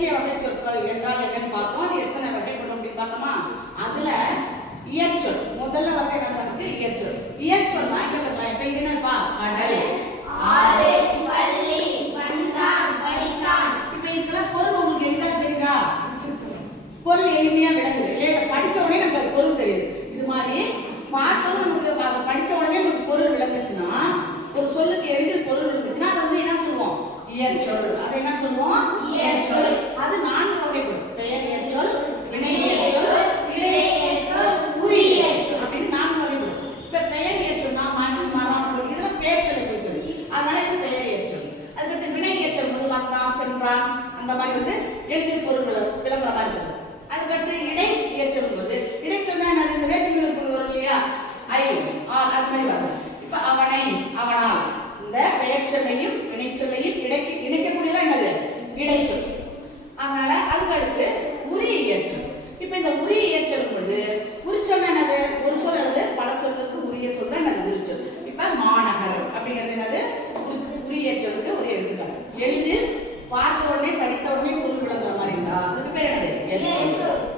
இலக்கிய வகை சொற்கள் என்றால் என்னன்னு பார்த்தோம் அது எத்தனை வகைப்படும் அப்படின்னு பார்த்தோமா? அதுல இயற்சொல். முதல்ல வகை என்ன வந்து இயற்சொல். இயற்சொல் நான் இப்ப பார்த்தேன். இப்ப இது என்னப்பா கடல். ஆறு பள்ளி வந்தான் படித்தான். இப்ப இதுக்கெல்லாம் பொருள் உங்களுக்கு எளிதா தெரியுதா? பொருள் எளிமையா விளங்குது. இல்லையா? படிச்ச உடனே நமக்கு பொருள் தெரியுது இது மாதிரி பார்த்ததும் நமக்கு அதை படிச்ச உடனே நமக்கு பொருள் விளங்குச்சுன்னா ஒரு சொல்லுக்கு எளிதில் பொருள் விளங்குச்சுன்னா அதை வந்து என்ன சொல்லுவோம் இயற்சொல் அதை என்ன சொல்லுவோம்? இயற்சொல். அது நான்கு வகைப்படும். பெயர் இயற்சொல் வினை இயற்சொல், இடை இயற்சொல், குறி இயற்சொல் அப்படின்னு நான்கு வகைப்படும். இப்ப பெயர் இயற்சொல்னா மண் மரம் இதெல்லாம் சொல்லை குறிப்பது அதனால இது பெயர் இயற்சொல் அதுக்கடுத்து வினை இயற்சொல் சென்றான். அந்த மாதிரி வந்து எளிதில் பொருள் விள- விளங்குற மாதிரி இருக்கும் அதுக்கடுத்து இடை இயற்சொல் போது இடைச்சொல்னா என்னது இந்த வேற்றுமை பொருள் வரும் இல்லையா ஐ ஆல் அது மாதிரி வரும் இப்ப அவனை அவனால் இந்த பெயர் சொல்லையும் வினைச்சொல்லையும் இடைக்கு இணைக்கக்கூடியதான் என்னது இடைச்சொல். அதனால அதுக்கு அடுத்து உரிய இயற்றம் இப்ப இந்த உரிய இயற்றம் பொழுது உரிச்சொல் என்னது? ஒரு சொல் என்னது? பல சொல்லுக்கு உரிய சொல் தான் என்னது? உரிச்சொல் இப்ப மாநகர் அப்படிங்கிறது என்னது? உரி- உரி இயற்றலுக்கு ஒரு எடுத்துக்காட்டு. எளிதில் பார்த்த உடனே படித்த உடனே பொருள் விளங்குற மாதிரி இருந்தா அதுக்கு பேர் என்னது?